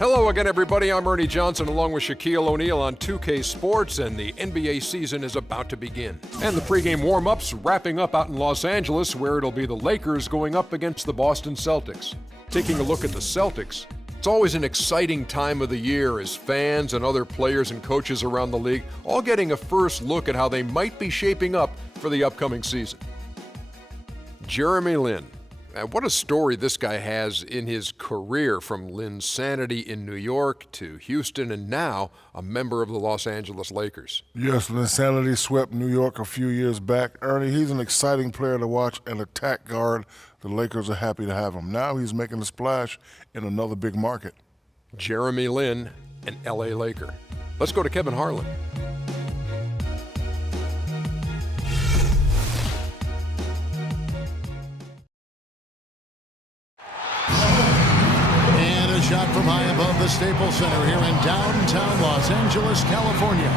Hello again, everybody. I'm Ernie Johnson along with Shaquille O'Neal on 2K Sports, and the NBA season is about to begin. And the pregame warm-ups wrapping up out in Los Angeles, where it'll be the Lakers going up against the Boston Celtics. Taking a look at the Celtics, it's always an exciting time of the year as fans and other players and coaches around the league all getting a first look at how they might be shaping up for the upcoming season. Jeremy Lin. What a story this guy has in his career, from Linsanity in New York to Houston, and now a member of the Los Angeles Lakers. Yes, Linsanity swept New York a few years back. Ernie, he's an exciting player to watch, an attack guard. The Lakers are happy to have him. Now he's making a splash in another big market. Jeremy Lin, an LA Laker. Let's go to Kevin Harlan. Shot from high above the Staples Center here in downtown Los Angeles, California.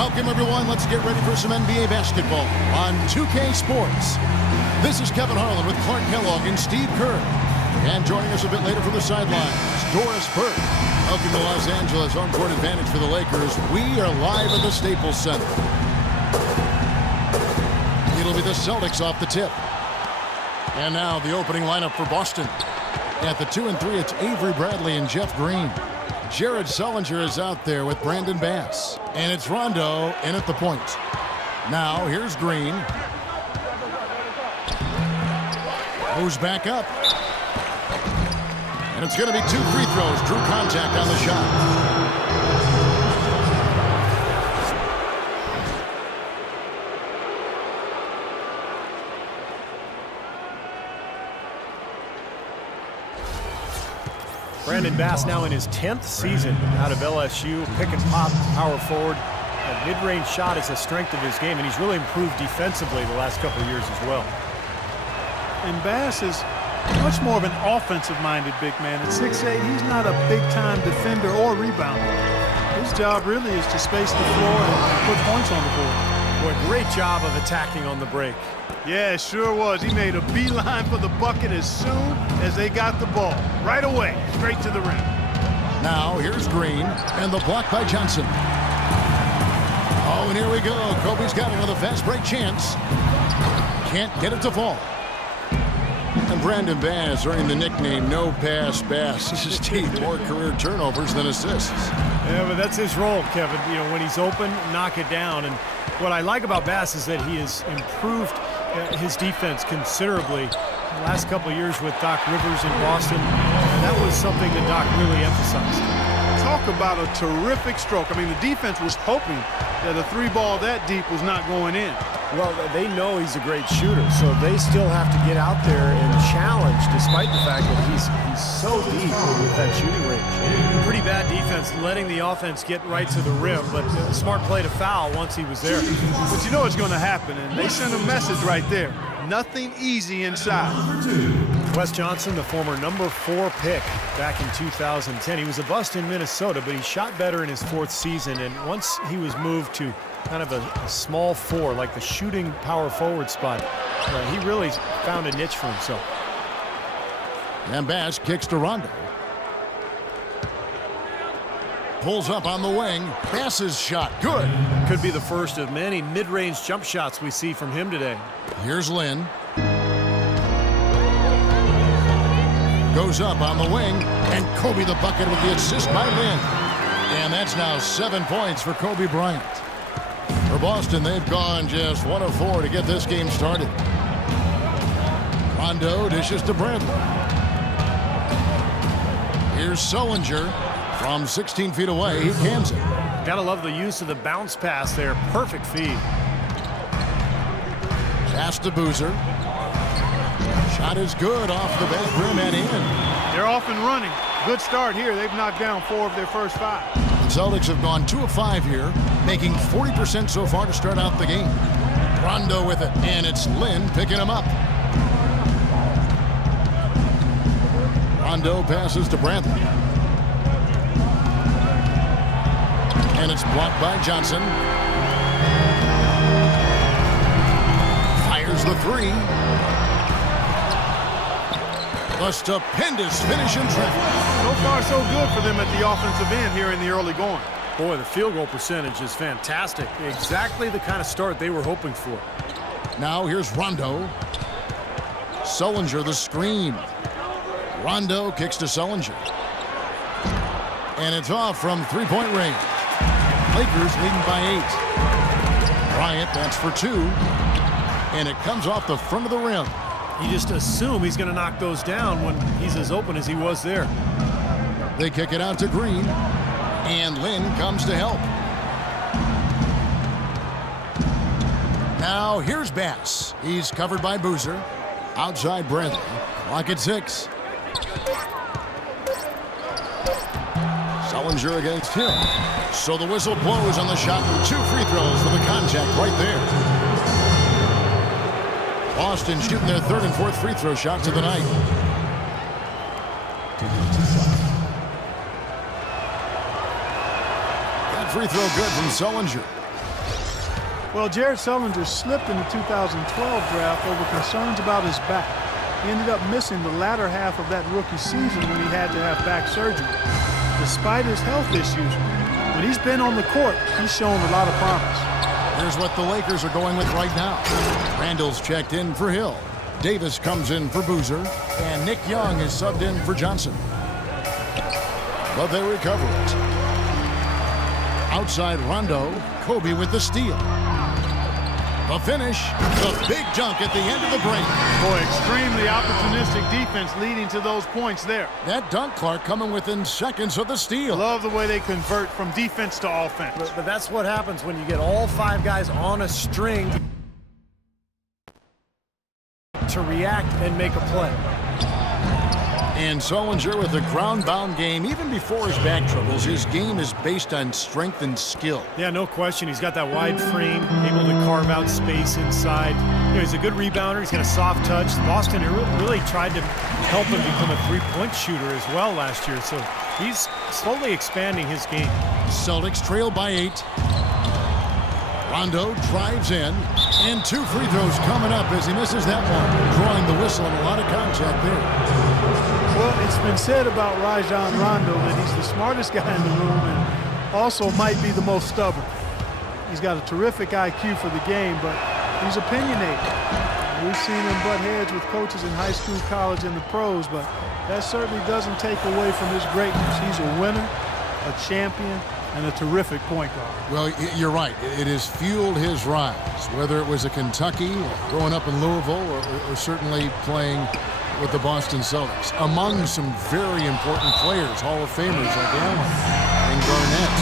Welcome, everyone. Let's get ready for some NBA basketball on 2K Sports. This is Kevin Harlan with Clark Kellogg and Steve Kerr. And joining us a bit later from the sidelines, Doris Burke. Welcome to Los Angeles. Home court advantage for the Lakers. We are live at the Staples Center. It'll be the Celtics off the tip. And now the opening lineup for Boston. At the 2 and 3, it's Avery Bradley and Jeff Green. Jared Sullinger is out there with Brandon Bass. And it's Rondo in at the point. Now, here's Green. Goes back up. And it's going to be 2 free throws. Drew contact on the shot. Brandon Bass now in his 10th season out of LSU, pick and pop, power forward. A mid-range shot is a strength of his game, and he's really improved defensively the last couple of years as well. And Bass is much more of an offensive-minded big man. At 6'8", he's not a big-time defender or rebounder. His job really is to space the floor and put points on the board. Boy, great job of attacking on the break. Yeah, it sure was. He made a beeline for the bucket as soon as they got the ball. Right away, straight to the rim. Now, here's Green, and the block by Johnson. Oh, and here we go. Kobe's got another fast break chance. Can't get it to fall. And Brandon Bass earning the nickname No Pass Bass. This is Steve, more career turnovers than assists. Yeah, but that's his role, Kevin. You know, when he's open, knock it down. And what I like about Bass is that he has improved his defense considerably the last couple of years with Doc Rivers in Boston. And that was something that Doc really emphasized. Talk about a terrific stroke. I mean, the defense was hoping that a 3-ball that deep was not going in. Well, they know he's a great shooter, so they still have to get out there and challenge, despite the fact that he's so deep with that shooting range. Pretty bad defense, letting the offense get right to the rim, but a smart play to foul once he was there. But you know what's going to happen, and they sent a message right there. Nothing easy inside. Wes Johnson, the former number 4 pick back in 2010. He was a bust in Minnesota, but he shot better in his 4th season, and once he was moved to kind of a small 4, like the shooting power forward spot, he really found a niche for himself. And Bass kicks to Rondo. Pulls up on the wing. Bass's shot, good. Could be the first of many mid-range jump shots we see from him today. Here's Lin. Goes up on the wing, and Kobe the bucket with the assist by Lin. And that's now 7 points for Kobe Bryant. For Boston, they've gone just 1 of 4 to get this game started. Rondo dishes to Bradley. Here's Sullinger from 16 feet away. He cans it. Gotta love the use of the bounce pass there. Perfect feed. Pass to Boozer. Shot is good off the back rim and in. They're off and running. Good start here. They've knocked down 4 of their first 5. The Celtics have gone 2 of 5 here, making 40% so far to start out the game. Rondo with it, and it's Lin picking him up. Rondo passes to Bradley. And it's blocked by Johnson. Fires the 3. The stupendous finish in traffic. So far, so good for them at the offensive end here in the early going. Boy, the field goal percentage is fantastic. Exactly the kind of start they were hoping for. Now here's Rondo. Sullinger the screen. Rondo kicks to Sullinger. And it's off from three-point range. Lakers leading by 8. Bryant, that's for 2. And it comes off the front of the rim. You just assume he's going to knock those down when he's as open as he was there. They kick it out to Green. And Lynn comes to help. Now here's Bass. He's covered by Boozer. Outside Bradley. Clock at 6. Sullinger against him. So the whistle blows on the shot. 2 free throws for the contact right there. Boston shooting their 3rd and 4th free throw shots of the night. That free throw good from Sullinger. Well, Jared Sullinger slipped in the 2012 draft over concerns about his back. He ended up missing the latter half of that rookie season when he had to have back surgery. Despite his health issues, when he's been on the court, he's shown a lot of promise. Here's what the Lakers are going with right now. Randall's checked in for Hill. Davis comes in for Boozer. And Nick Young is subbed in for Johnson. But they recover it. Outside Rondo, Kobe with the steal. The finish, the big dunk at the end of the break. Boy, extremely opportunistic defense leading to those points there. That dunk, Clark, coming within seconds of the steal. Love the way they convert from defense to offense. But that's what happens when you get all 5 guys on a string to react and make a play. And Sullinger with a ground-bound game. Even before his back troubles, his game is based on strength and skill. Yeah, no question. He's got that wide frame, able to carve out space inside. You know, he's a good rebounder. He's got a soft touch. Boston really tried to help him become a three-point shooter as well last year. So he's slowly expanding his game. Celtics trail by 8. Rondo drives in. And 2 free throws coming up as he misses that one. Drawing the whistle and a lot of contact there. Well, it's been said about Rajon Rondo that he's the smartest guy in the room and also might be the most stubborn. He's got a terrific IQ for the game, but he's opinionated. We've seen him butt heads with coaches in high school, college, and the pros, but that certainly doesn't take away from his greatness. He's a winner, a champion, and a terrific point guard. Well, you're right. It has fueled his rise, whether it was at Kentucky, growing up in Louisville, or certainly playing with the Boston Celtics. Among some very important players, Hall of Famers like Allen and Garnett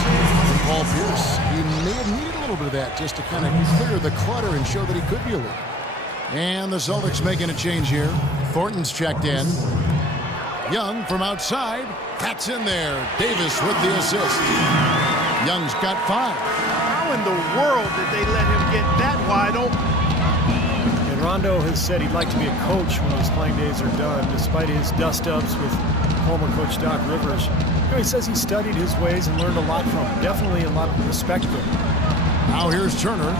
and Paul Pierce. He may have needed a little bit of that just to kind of clear the clutter and show that he could be a leader. And the Celtics making a change here. Thornton's checked in. Young from outside. That's in there. Davis with the assist. Young's got 5. How in the world did they let him get that wide open? And Rondo has said he'd like to be a coach when his playing days are done, despite his dust-ups with former coach Doc Rivers. You know, he says he studied his ways and learned a lot from him. Definitely a lot of respect for him. Now here's Turner.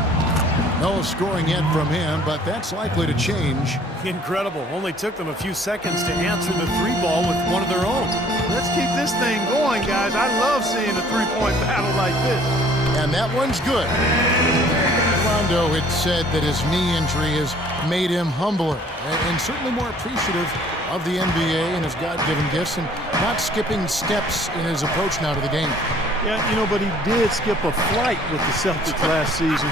No scoring yet from him, but that's likely to change. Incredible. Only took them a few seconds to answer the 3-ball with one of their own. Let's keep this thing going, guys. I love seeing a 3-point battle like this. And that one's good. Rondo had said that his knee injury has made him humbler and certainly more appreciative of the NBA and his God-given gifts and not skipping steps in his approach now to the game. Yeah, you know, but he did skip a flight with the Celtics last season.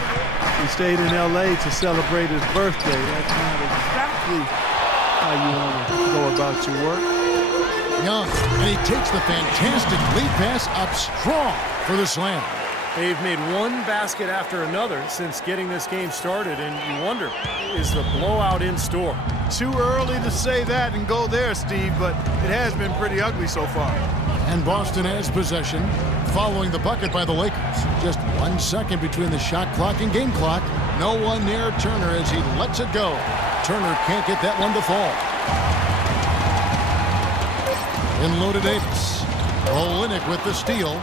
He stayed in L.A. to celebrate his birthday. That's not exactly how you want to go about your work. Young, and he takes the fantastic lead pass up strong for the slam. They've made one basket after another since getting this game started, and you wonder, is the blowout in store? Too early to say that and go there, Steve, but it has been pretty ugly so far. And Boston has possession, following the bucket by the Lakers. Just 1 second between the shot clock and game clock. No one near Turner as he lets it go. Turner can't get that one to fall. In low to Davis. Olynyk with the steal.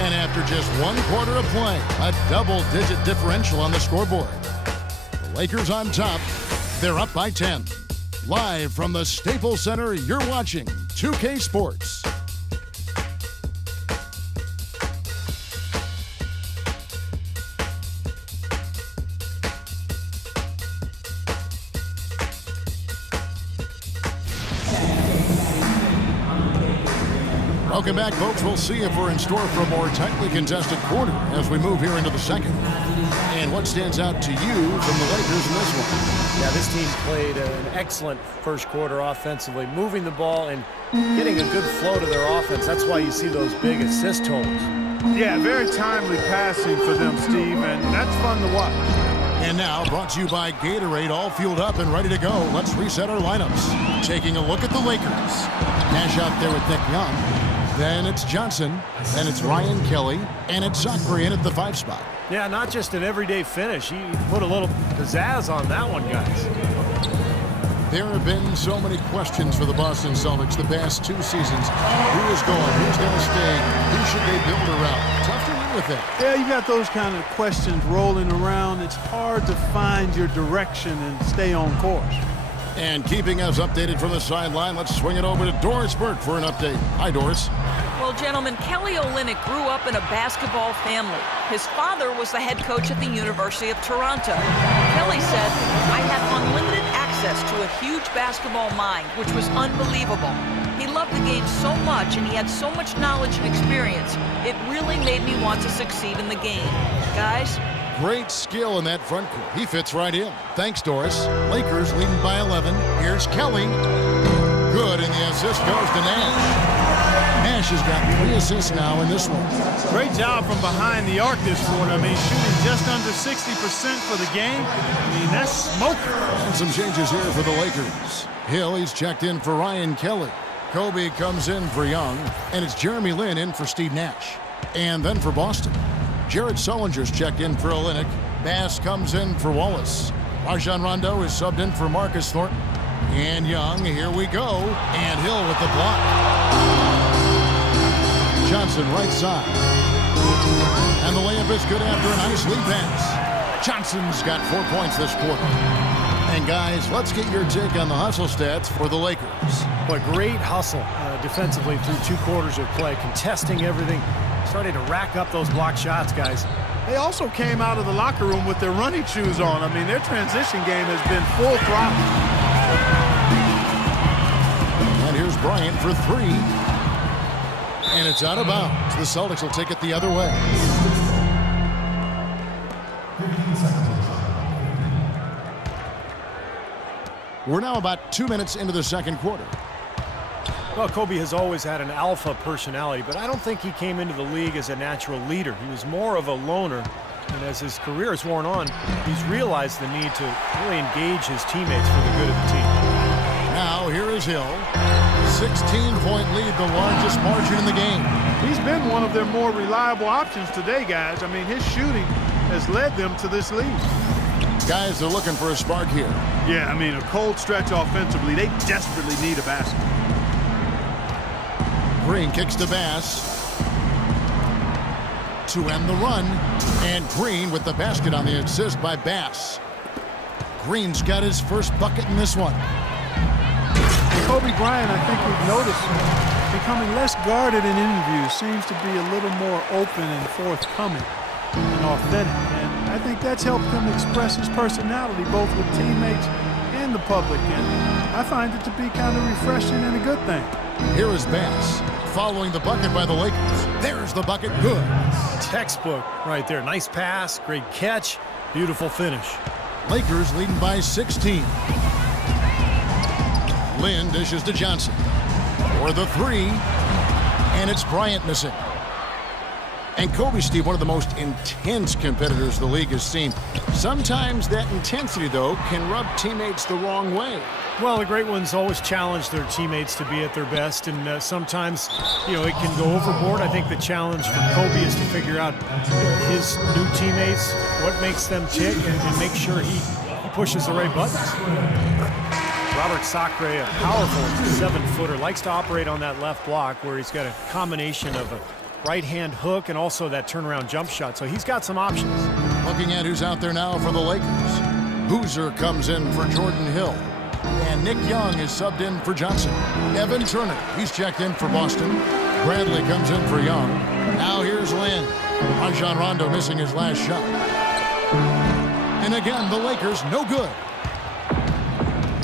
And after just 1 quarter of play, a double-digit differential on the scoreboard. The Lakers on top. They're up by 10. Live from the Staples Center, you're watching 2K Sports. Welcome back, folks. We'll see if we're in store for a more tightly contested quarter as we move here into the second. And what stands out to you from the Lakers in this one? Yeah, this team played an excellent first quarter offensively, moving the ball and getting a good flow to their offense. That's why you see those big assist totals. Yeah, very timely passing for them, Steve, and that's fun to watch. And now, brought to you by Gatorade, all fueled up and ready to go. Let's reset our lineups. Taking a look at the Lakers. Nash out there with Nick Young. Then it's Johnson, then it's Ryan Kelly, and it's Zachary in at the 5 spot. Yeah, not just an everyday finish. He put a little pizzazz on that one, guys. There have been so many questions for the Boston Celtics the past 2 seasons. Who is going? Who's going to stay? Who should they build around? Tough to win with that. Yeah, you got those kind of questions rolling around. It's hard to find your direction and stay on course. And keeping us updated from the sideline, let's swing it over to Doris Burke for an update. Hi, Doris. Well, gentlemen, Kelly Olynyk grew up in a basketball family. His father was the head coach at the University of Toronto. Kelly said, I had unlimited access to a huge basketball mind, which was unbelievable. He loved the game so much, and he had so much knowledge and experience. It really made me want to succeed in the game. Guys? Great skill in that front court. He fits right in. Thanks, Doris. Lakers leading by 11. Here's Kelly. Good, and the assist goes to Nash. Nash has got 3 assists now in this one. Great job from behind the arc this quarter. I mean, shooting just under 60% for the game. I mean, that's smoking. And some changes here for the Lakers. Hill, he's checked in for Ryan Kelly. Kobe comes in for Young, and it's Jeremy Lin in for Steve Nash. And then for Boston, Jared Sullinger's checked in for Olynyk. Bass comes in for Wallace. Rajon Rondo is subbed in for Marcus Thornton. And Young, here we go. And Hill with the block. Johnson right side. And the layup is good after a nice lead pass. Johnson's got 4 points this quarter. And guys, let's get your take on the hustle stats for the Lakers. What great hustle defensively through 2 quarters of play, contesting everything, starting to rack up those block shots, guys. They also came out of the locker room with their running shoes on. I mean, their transition game has been full throttle. And here's Bryant for 3. And it's out of bounds. The Celtics will take it the other way. We're now about 2 minutes into the second quarter. Well, Kobe has always had an alpha personality, but I don't think he came into the league as a natural leader. He was more of a loner, and as his career has worn on, he's realized the need to really engage his teammates for the good of the team. Now, here is Hill. 16-point lead, the largest margin in the game. He's been one of their more reliable options today, guys. I mean, his shooting has led them to this lead. Guys, they're looking for a spark here. Yeah, I mean, a cold stretch offensively. They desperately need a basket. Green kicks to Bass to end the run. And Green with the basket on the assist by Bass. Green's got his first bucket in this one. Kobe Bryant, I think we've noticed, becoming less guarded in interviews, seems to be a little more open and forthcoming and authentic. And I think that's helped him express his personality both with teammates and the public. And I find it to be kind of refreshing and a good thing. Here is Bass following the bucket by the Lakers. There's the bucket. Good. Textbook right there. Nice pass, great catch, beautiful finish. Lakers leading by 16. Lynn dishes to Johnson for the 3, and it's Bryant missing. And Kobe, Steve, one of the most intense competitors the league has seen. Sometimes that intensity, though, can rub teammates the wrong way. Well, the great ones always challenge their teammates to be at their best, and sometimes, it can go overboard. I think the challenge for Kobe is to figure out his new teammates, what makes them tick, and make sure he pushes the right buttons. Robert Sacre, a powerful 7-footer, likes to operate on that left block where he's got a combination of a right-hand hook and also that turnaround jump shot. So he's got some options. Looking at who's out there now for the Lakers. Boozer comes in for Jordan Hill. And Nick Young is subbed in for Johnson. Evan Turner, he's checked in for Boston. Bradley comes in for Young. Now here's Lynn. Rajon Rondo missing his last shot. And again, the Lakers no good.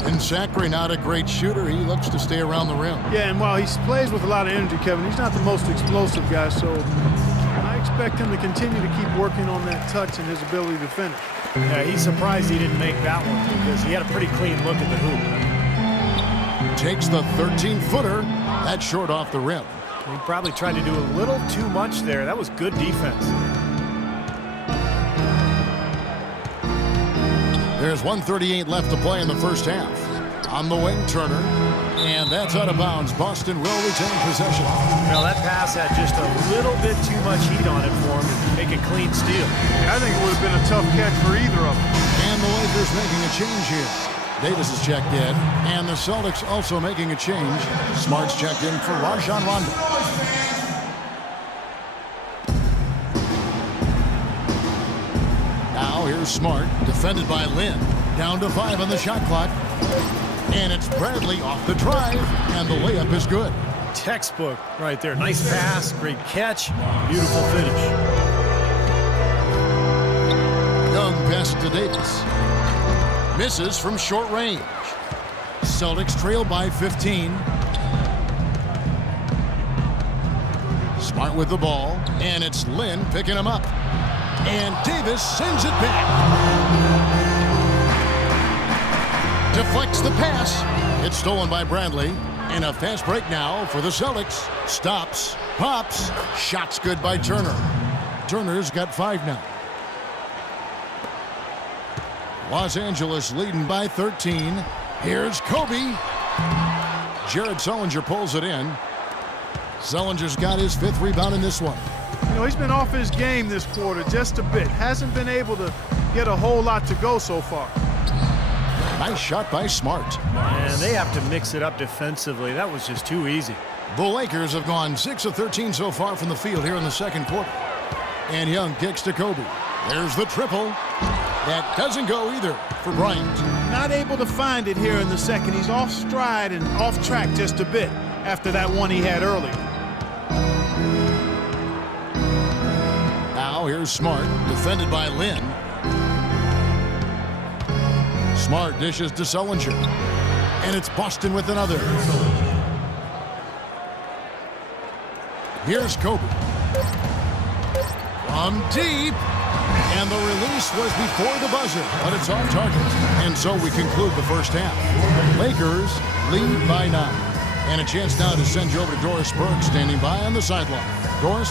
And Zachary, not a great shooter. He looks to stay around the rim. Yeah, and while he plays with a lot of energy, Kevin, he's not the most explosive guy, so I expect him to continue to keep working on that touch and his ability to finish. Yeah, he's surprised he didn't make that one because he had a pretty clean look at the hoop. Takes the 13-footer. That's short off the rim. He probably tried to do a little too much there. That was good defense. There's 1:38 left to play in the first half. On the wing, Turner. And that's out of bounds. Boston will retain possession. Now that pass had just a little bit too much heat on it for him to make a clean steal. I think it would have been a tough catch for either of them. And the Lakers making a change here. Davis is checked in. And the Celtics also making a change. Smart's checked in for Rajon Rondo. Now here's Smart, defended by Lynn. Down to 5 on the shot clock. And it's Bradley off the drive, and the layup is good. Textbook right there. Nice pass, great catch, beautiful finish. Young passes to Davis. Misses from short range. Celtics trail by 15. Smart with the ball, and it's Lynn picking him up. And Davis sends it back. Deflects the pass. It's stolen by Bradley. And a fast break now for the Celtics. Stops, pops, shots good by Turner. Turner's got 5 now. Los Angeles leading by 13. Here's Kobe. Jared Sullinger pulls it in. Sullinger's got his 5th rebound in this one. You know, he's been off his game this quarter just a bit. Hasn't been able to get a whole lot to go so far. Nice shot by Smart. And they have to mix it up defensively. That was just too easy. The Lakers have gone 6 of 13 so far from the field here in the second quarter. And Young kicks to Kobe. There's the triple. That doesn't go either for Bryant. Not able to find it here in the second. He's off stride and off track just a bit after that one he had earlier. Now here's Smart, defended by Lynn. Smart dishes to Sullinger. And it's Boston with another. Here's Kobe. From deep. And the release was before the buzzer, but it's off target. And so we conclude the first half. Lakers lead by 9. And a chance now to send you over to Doris Berg, standing by on the sideline. Doris?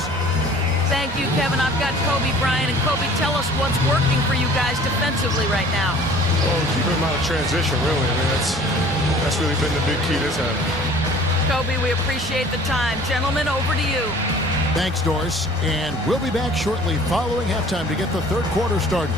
Thank you, Kevin. I've got Kobe Bryant. And Kobe, tell us what's working for you guys defensively right now. Well, keeping them out of transition, really. I mean, that's really been the big key this half. Kobe, we appreciate the time. Gentlemen, over to you. Thanks, Doris. And we'll be back shortly following halftime to get the third quarter started.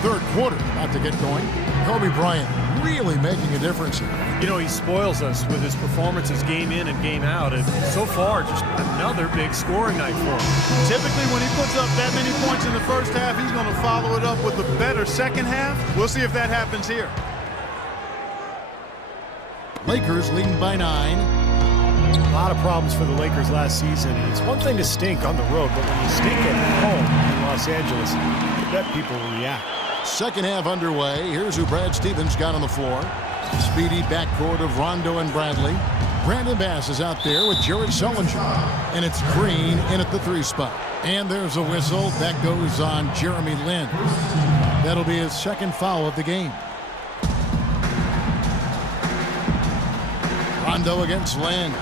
Third quarter about to get going. Kobe Bryant really making a difference here. You know, he spoils us with his performances game in and game out. And so far, just another big scoring night for him. Typically, when he puts up that many points in the first half, he's going to follow it up with a better second half. We'll see if that happens here. Lakers leading by 9. A lot of problems for the Lakers last season. And it's one thing to stink on the road, but when you stink at home in Los Angeles, I bet people will react. Second half underway. Here's who Brad Stevens got on the floor. Speedy backcourt of Rondo and Bradley. Brandon Bass is out there with Jared Sullinger. And it's Green in at the 3 spot. And there's a whistle. That goes on Jeremy Lin. That'll be his second foul of the game. Rondo against Lin.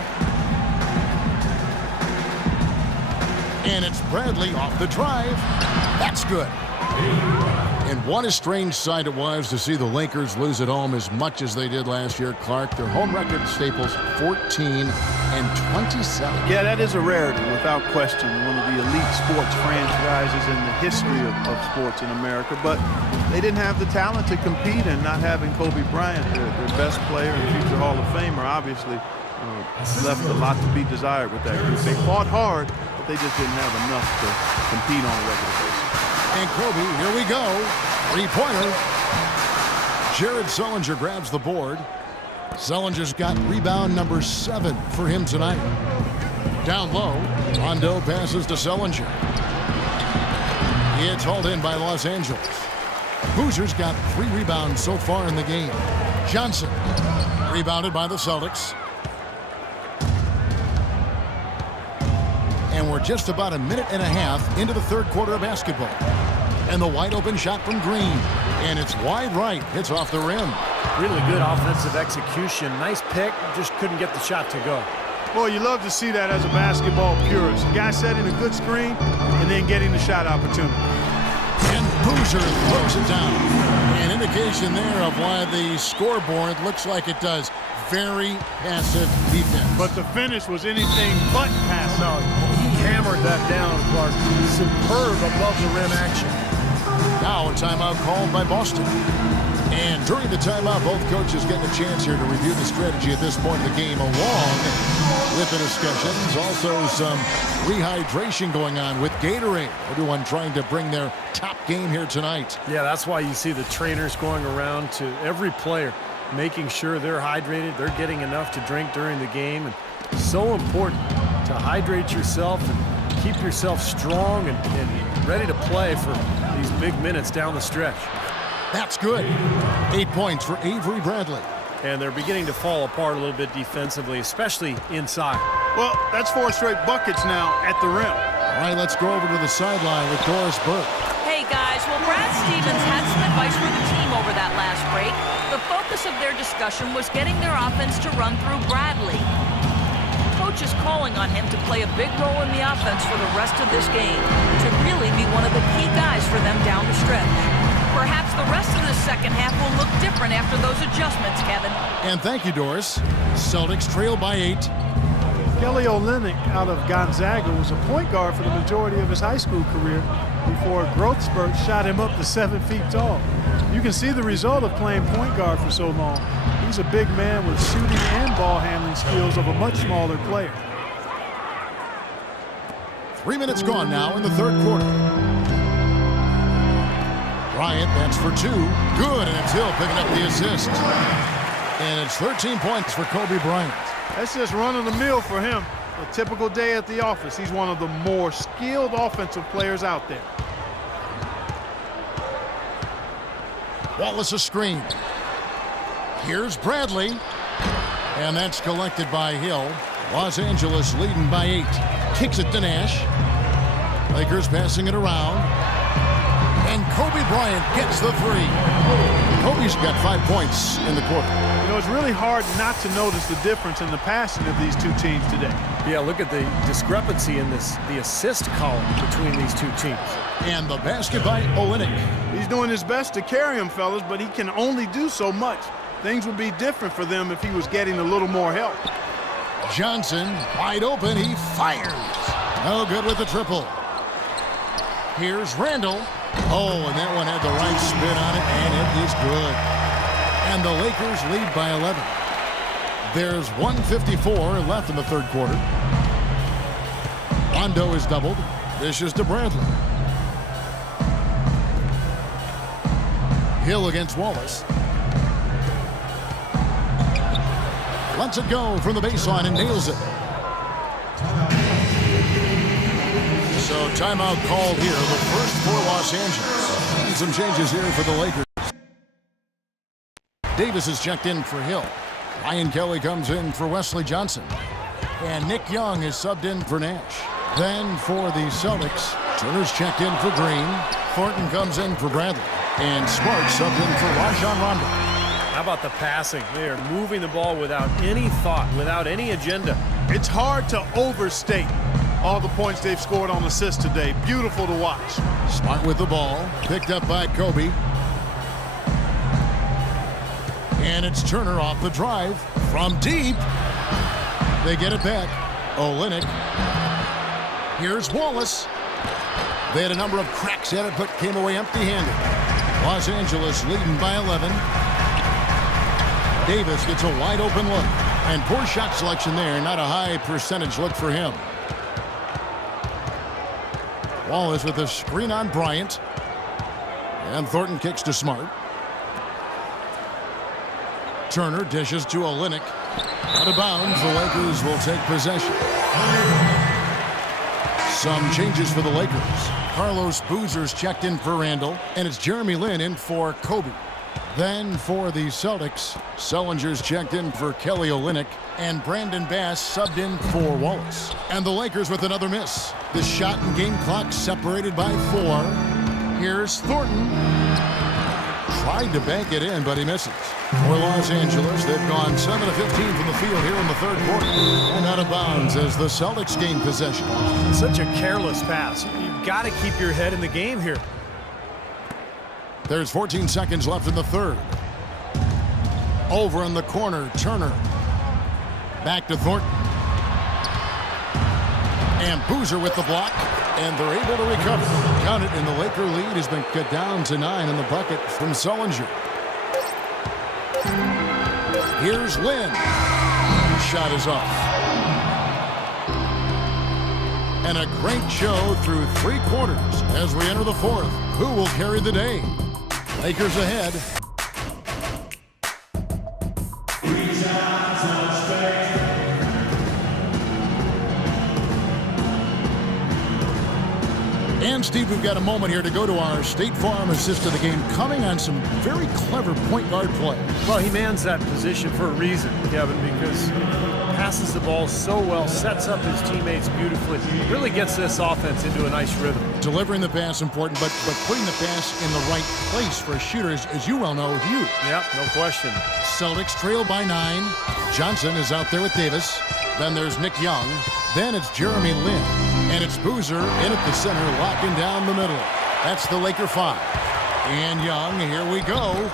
And it's Bradley off the drive. That's good. And what a strange sight it was to see the Lakers lose at home as much as they did last year, Clark. Their home record at Staples, 14-27. Yeah, that is a rarity, without question. One of the elite sports franchises in the history of sports in America. But they didn't have the talent to compete, and not having Kobe Bryant, their best player and future Hall of Famer, obviously left a lot to be desired with that group. They fought hard, but they just didn't have enough to compete on a regular basis. And Kobe, here we go. Three-pointer. Jared Sullinger grabs the board. Sullinger's got rebound number 7 for him tonight. Down low, Rondo passes to Sullinger. It's hauled in by Los Angeles. Boozer's got 3 rebounds so far in the game. Johnson, rebounded by the Celtics. And we're just about a minute and a half into the third quarter of basketball. And the wide open shot from Green. And it's wide right. Hits off the rim. Really good offensive execution. Nice pick. Just couldn't get the shot to go. Well, you love to see that as a basketball purist. The guy setting a good screen and then getting the shot opportunity. And Boozer throws it down. An indication there of why the scoreboard looks like it does. Very passive defense. But the finish was anything but passive. No, he hammered that down, Clark. Superb above the rim action. Now a timeout called by Boston. And during the timeout, both coaches getting a chance here to review the strategy at this point of the game, along with the discussions. Also some rehydration going on with Gatorade. Everyone trying to bring their top game here tonight. Yeah, that's why you see the trainers going around to every player, making sure they're hydrated, they're getting enough to drink during the game. And so important to hydrate yourself and keep yourself strong and ready to play for these big minutes down the stretch. That's good. 8 points for Avery Bradley. And they're beginning to fall apart a little bit defensively, especially inside. Well, that's 4 straight buckets now at the rim. All right, let's go over to the sideline with Doris Burke. Hey guys, well, Brad Stevens had some advice for the team over that last break. The focus of their discussion was getting their offense to run through Bradley. Coach is calling on him to play a big role in the offense for the rest of this game, to really be one of the key guys for them down the stretch. Perhaps the rest of the second half will look different after those adjustments, Kevin. And thank you, Doris. Celtics trail by 8. Kelly Olynyk out of Gonzaga was a point guard for the majority of his high school career before a growth spurt shot him up to 7 feet tall. You can see the result of playing point guard for so long. He's a big man with shooting and ball handling skills of a much smaller player. 3 minutes gone now in the third quarter. Bryant, that's for 2. Good, and it's Hill picking up the assist. And it's 13 points for Kobe Bryant. That's just run-of-the-mill for him. A typical day at the office. He's one of the more skilled offensive players out there. Wallace a screen. Here's Bradley. And that's collected by Hill. Los Angeles leading by 8. Kicks it to Nash. Lakers passing it around. And Kobe Bryant gets the 3. Kobe's got 5 points in the quarter. You know, it's really hard not to notice the difference in the passing of these two teams today. Yeah, look at the discrepancy in the assist column between these two teams. And the basket by Olynyk. He's doing his best to carry him, fellas, but he can only do so much. Things would be different for them if he was getting a little more help. Johnson, wide open, he fires. No good with the triple. Here's Randall. Oh, and that one had the right spin on it, and it is good. And the Lakers lead by 11. There's 1:54 left in the third quarter. Rondo is doubled. Dishes to Bradley. Hill against Wallace. Lets it go from the baseline and nails it. So timeout called here, the first for Los Angeles. And some changes here for the Lakers. Davis is checked in for Hill. Ryan Kelly comes in for Wesley Johnson. And Nick Young is subbed in for Nash. Then for the Celtics, Turner's checked in for Green. Thornton comes in for Bradley. And Smart subbed in for Rajon Rondo. How about the passing? They are moving the ball without any thought, without any agenda. It's hard to overstate all the points they've scored on assists today. Beautiful to watch. Smart with the ball. Picked up by Kobe. And it's Turner off the drive. From deep. They get it back. Olynyk. Here's Wallace. They had a number of cracks at it, but came away empty-handed. Los Angeles leading by 11. Davis gets a wide-open look. And poor shot selection there. Not a high percentage look for him. Wallace with a screen on Bryant. And Thornton kicks to Smart. Turner dishes to Olynyk. Out of bounds, the Lakers will take possession. Some changes for the Lakers. Carlos Boozer's checked in for Randall, and it's Jeremy Lin in for Kobe. Then for the Celtics, Sullinger's checked in for Kelly Olynyk, and Brandon Bass subbed in for Wallace. And the Lakers with another miss. The shot and game clock separated by 4. Here's Thornton. Tried to bank it in, but he misses. For Los Angeles, they've gone 7 of 15 from the field here in the third quarter. And out of bounds as the Celtics gain possession. Such a careless pass. You've got to keep your head in the game here. There's 14 seconds left in the third. Over in the corner, Turner. Back to Thornton. And Boozer with the block. And they're able to recover. Count it, and the Laker lead has been cut down to 9 in the bucket from Sullinger. Here's Lin. His shot is off. And a great show through 3 quarters as we enter the fourth. Who will carry the day? Lakers ahead. And Steve, we've got a moment here to go to our State Farm assist of the game, coming on some very clever point guard play. Well, he mans that position for a reason, Kevin, because he passes the ball so well, sets up his teammates beautifully, really gets this offense into a nice rhythm. Delivering the pass important, but putting the pass in the right place for a shooter, as you well know, is huge. Yep, no question. Celtics trail by 9. Johnson is out there with Davis. Then there's Nick Young. Then it's Jeremy Lin. And it's Boozer in at the center, locking down the middle. That's the Laker 5. And Young, here we go.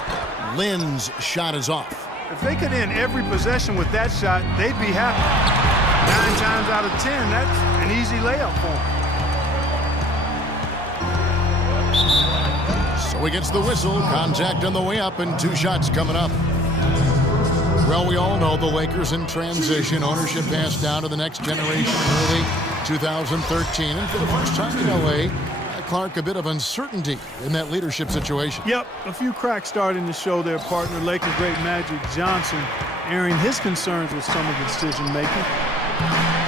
Lin's shot is off. If they could end every possession with that shot, they'd be happy. 9 times out of 10, that's an easy layup for him. So he gets the whistle. Contact on the way up, and 2 shots coming up. Well, we all know the Lakers in transition. Ownership passed down to the next generation early 2013. And for the first time in L.A., Clark, a bit of uncertainty in that leadership situation. Yep, a few cracks starting to show their partner, Laker great Magic Johnson, airing his concerns with some of the decision-making.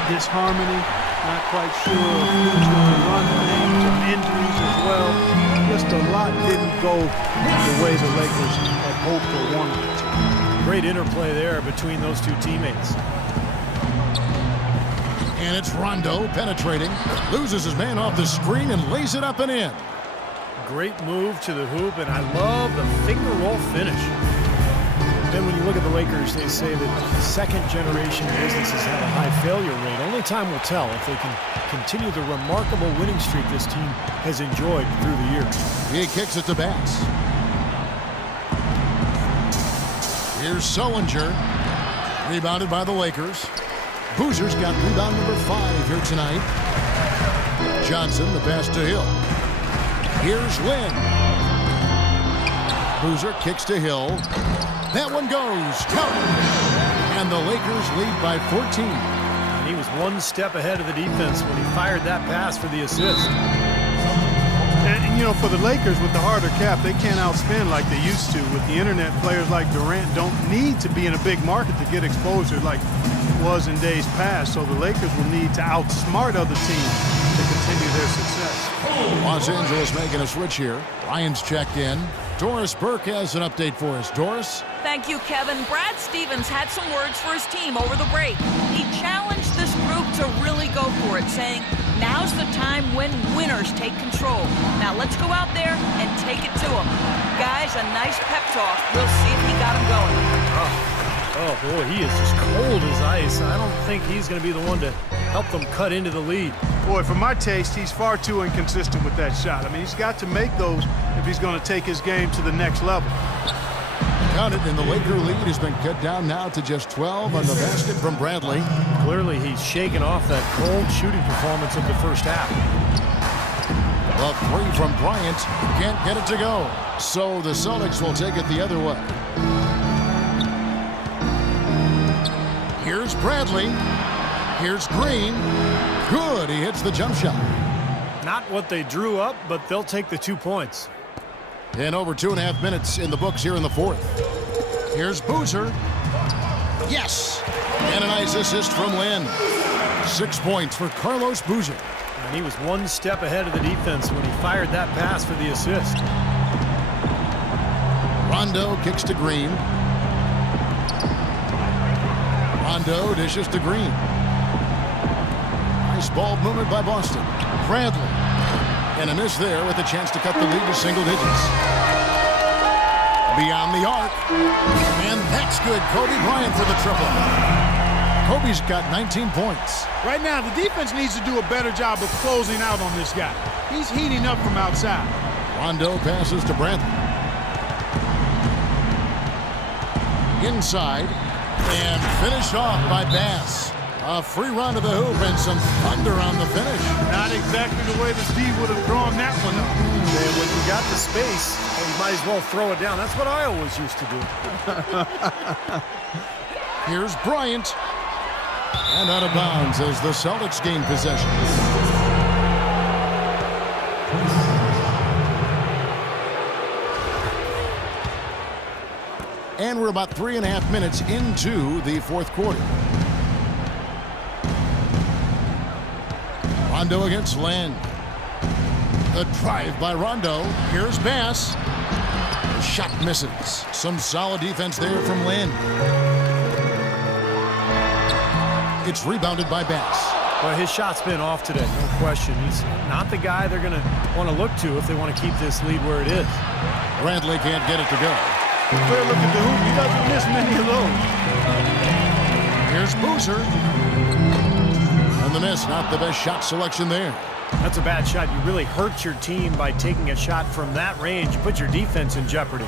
Disharmony, not quite sure who's going to run things, some injuries as well. Just a lot didn't go the way the Lakers had hoped or wanted it to. Great interplay there between those 2 teammates. And it's Rondo penetrating, loses his man off the screen and lays it up and in. Great move to the hoop, and I love the finger roll finish. Then when you look at the Lakers, they say that second-generation businesses have a high failure rate. Only time will tell if they can continue the remarkable winning streak this team has enjoyed through the years. He kicks it to Bass. Here's Sullinger, rebounded by the Lakers. Boozer's got rebound number 5 here tonight. Johnson, the pass to Hill. Here's Lin. Boozer kicks to Hill. That one goes. Count. And the Lakers lead by 14. And he was one step ahead of the defense when he fired that pass for the assist. And, you know, for the Lakers with the harder cap, they can't outspend like they used to. With the internet, players like Durant don't need to be in a big market to get exposure like was in days past. So the Lakers will need to outsmart other teams to continue their success. Los Angeles making a switch here. Ryan's checked in. Doris Burke has an update for us. Doris? Thank you, Kevin. Brad Stevens had some words for his team over the break. He challenged this group to really go for it, saying, now's the time when winners take control. Now let's go out there and take it to them. Guys, a nice pep talk. We'll see if he got him going. Oh, boy, he is just cold as ice. I don't think he's going to be the one to helped them cut into the lead. Boy, for my taste, he's far too inconsistent with that shot. I mean, he's got to make those if he's going to take his game to the next level. Count it, and the Laker lead has been cut down now to just 12 on the basket from Bradley. Clearly, he's shaken off that cold shooting performance of the first half. The three from Bryant can't get it to go. So the Celtics will take it the other way. Here's Bradley. Here's Green. Good. He hits the jump shot. Not what they drew up, but they'll take the 2 points. And over 2.5 minutes in the books here in the fourth. Here's Boozer. Yes. And a nice assist from Lynn. 6 points for Carlos Boozer. And he was one step ahead of the defense when he fired that pass for the assist. Rondo kicks to Green. Rondo dishes to Green. Nice ball movement by Boston. Bradley. And a miss there with a chance to cut the lead to single digits. Beyond the arc. And that's good. Kobe Bryant for the triple. Kobe's got 19 points. Right now, the defense needs to do a better job of closing out on this guy. He's heating up from outside. Rondo passes to Bradley. Inside. And finished off by Bass. A free run to the hoop and some thunder on the finish. Not exactly the way the D would have drawn that one up. And when you got the space, you might as well throw it down. That's what I always used to do. Here's Bryant. And out of bounds as the Celtics gain possession. And we're about 3.5 minutes into the fourth quarter. Rondo against Len. The drive by Rondo. Here's Bass. The shot misses. Some solid defense there from Len. It's rebounded by Bass. Well, his shot's been off today, no question. He's not the guy they're going to want to look to if they want to keep this lead where it is. Bradley can't get it to go. Fair look at the hoop. He doesn't miss many of those. Here's Boozer. And the miss, not the best shot selection there. That's a bad shot. You really hurt your team by taking a shot from that range. You put your defense in jeopardy.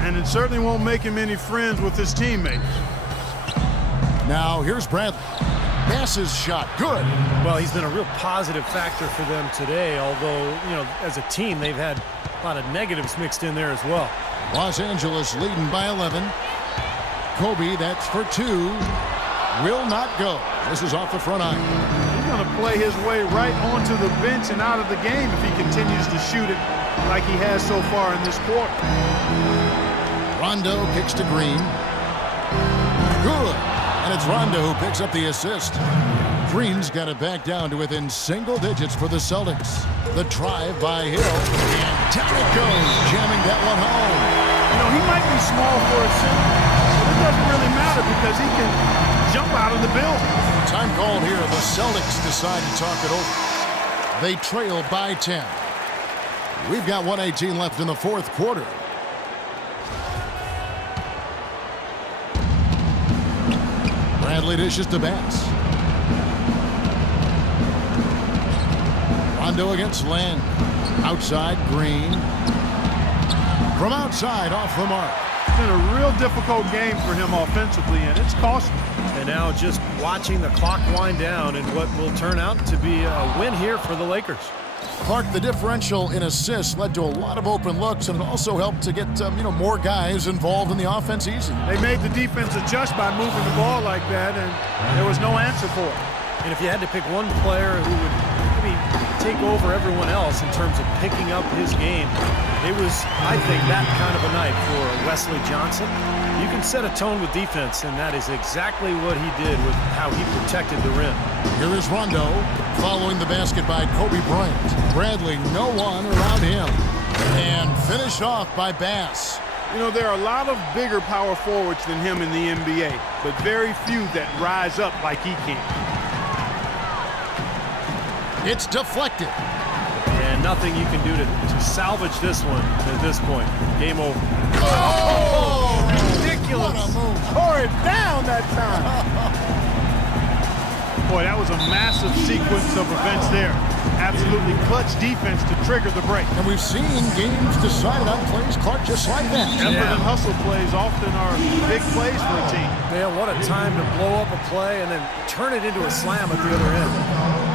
And it certainly won't make him any friends with his teammates. Now here's Bradley. Bass's shot, good. Well, he's been a real positive factor for them today, although, you know, as a team, they've had a lot of negatives mixed in there as well. Los Angeles leading by 11. Kobe, that's for 2. Will not go. This is off the front iron. He's going to play his way right onto the bench and out of the game if he continues to shoot it like he has so far in this quarter. Rondo kicks to Green. Good. And it's Rondo who picks up the assist. Green's got it back down to within single digits for the Celtics. The drive by Hill. And down it goes, jamming that one home. You know, he might be small for a center, but it doesn't really matter because he can jump out of the building. Time called here. The Celtics decide to talk it over. They trail by 10. We've got 1:18 left in the fourth quarter. Bradley dishes to Bass. Rondo against Len. Outside, Green. From outside, off the mark. It's been a real difficult game for him offensively, and it's costly. And now just watching the clock wind down and what will turn out to be a win here for the Lakers. Clark, the differential in assists led to a lot of open looks, and it also helped to get more guys involved in the offense easy. They made the defense adjust by moving the ball like that, and there was no answer for it. And if you had to pick one player who would maybe take over everyone else in terms of picking up his game, it was, I think, that kind of a night for Wesley Johnson. You can set a tone with defense, and that is exactly what he did with how he protected the rim. Here is Rondo following the basket by Kobe Bryant. Bradley, no one around him. And finished off by Bass. You know, there are a lot of bigger power forwards than him in the NBA, but very few that rise up like he can. It's deflected. And nothing you can do to salvage this one at this point. Game over. Oh! Ridiculous. What a move. Tore it down that time. Boy, that was a massive sequence of events there. Absolutely clutch defense to trigger the break. And we've seen games decided on plays, Clark, just like that. Effort and hustle plays often are big plays for a team. Yeah, what a time to blow up a play and then turn it into a slam at the other end.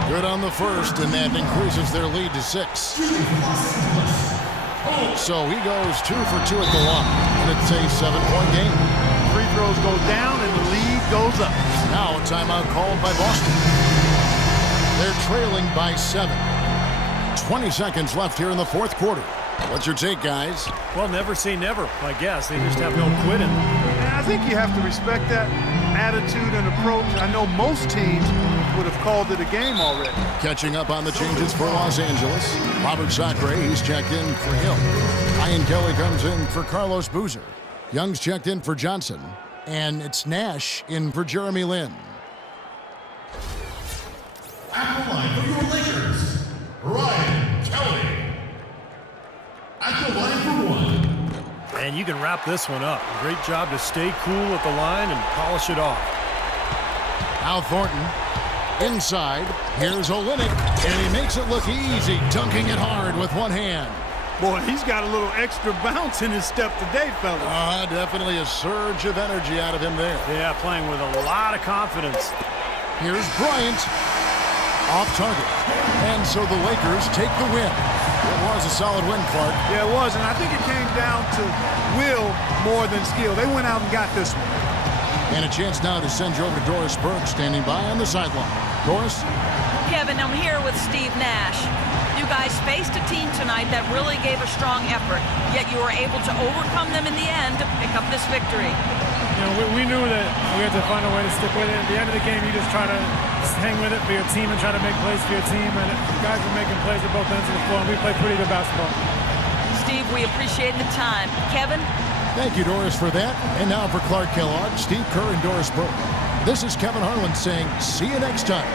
Good on the first, and that increases their lead to 6. So he goes 2 for 2 at the line, and it's a 7-point game. Free throws go down and the lead goes up. Now a timeout called by Boston. They're trailing by 7. 20 seconds left here in the fourth quarter. What's your take, guys? Well, never say never, I guess. They just have no quit in them. And I think you have to respect that attitude and approach. I know most teams would have called it a game already. Catching up on the changes for Los Angeles. Robert Sacre, he's checked in for Hill. Ian Kelly comes in for Carlos Boozer. Young's checked in for Johnson. And it's Nash in for Jeremy Lin. At the line for your Lakers, Ryan Kelly. At the line for 1. And you can wrap this one up. Great job to stay cool at the line and polish it off. Al Thornton inside. Here's Olynyk, and he makes it look easy, dunking it hard with one hand. Boy, he's got a little extra bounce in his step today, fellas. Definitely a surge of energy out of him there. Yeah, playing with a lot of confidence. Here's Bryant. Off target. And so the Lakers take the win. It was a solid win, Clark. Yeah, it was, and I think it came down to will more than skill. They went out and got this one. And a chance now to send you over to Doris Burke, standing by on the sideline. Doris? Kevin, I'm here with Steve Nash. You guys faced a team tonight that really gave a strong effort, yet you were able to overcome them in the end to pick up this victory. You know, we knew that we had to find a way to stick with it. At the end of the game, you just try to hang with it for your team and try to make plays for your team. And the guys were making plays at both ends of the floor, and we played pretty good basketball. Steve, we appreciate the time. Kevin? Thank you, Doris, for that. And now for Clark Kellogg, Steve Kerr, and Doris Burke. This is Kevin Harlan saying, see you next time,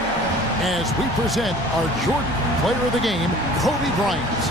as we present our Jordan Player of the Game, Kobe Bryant.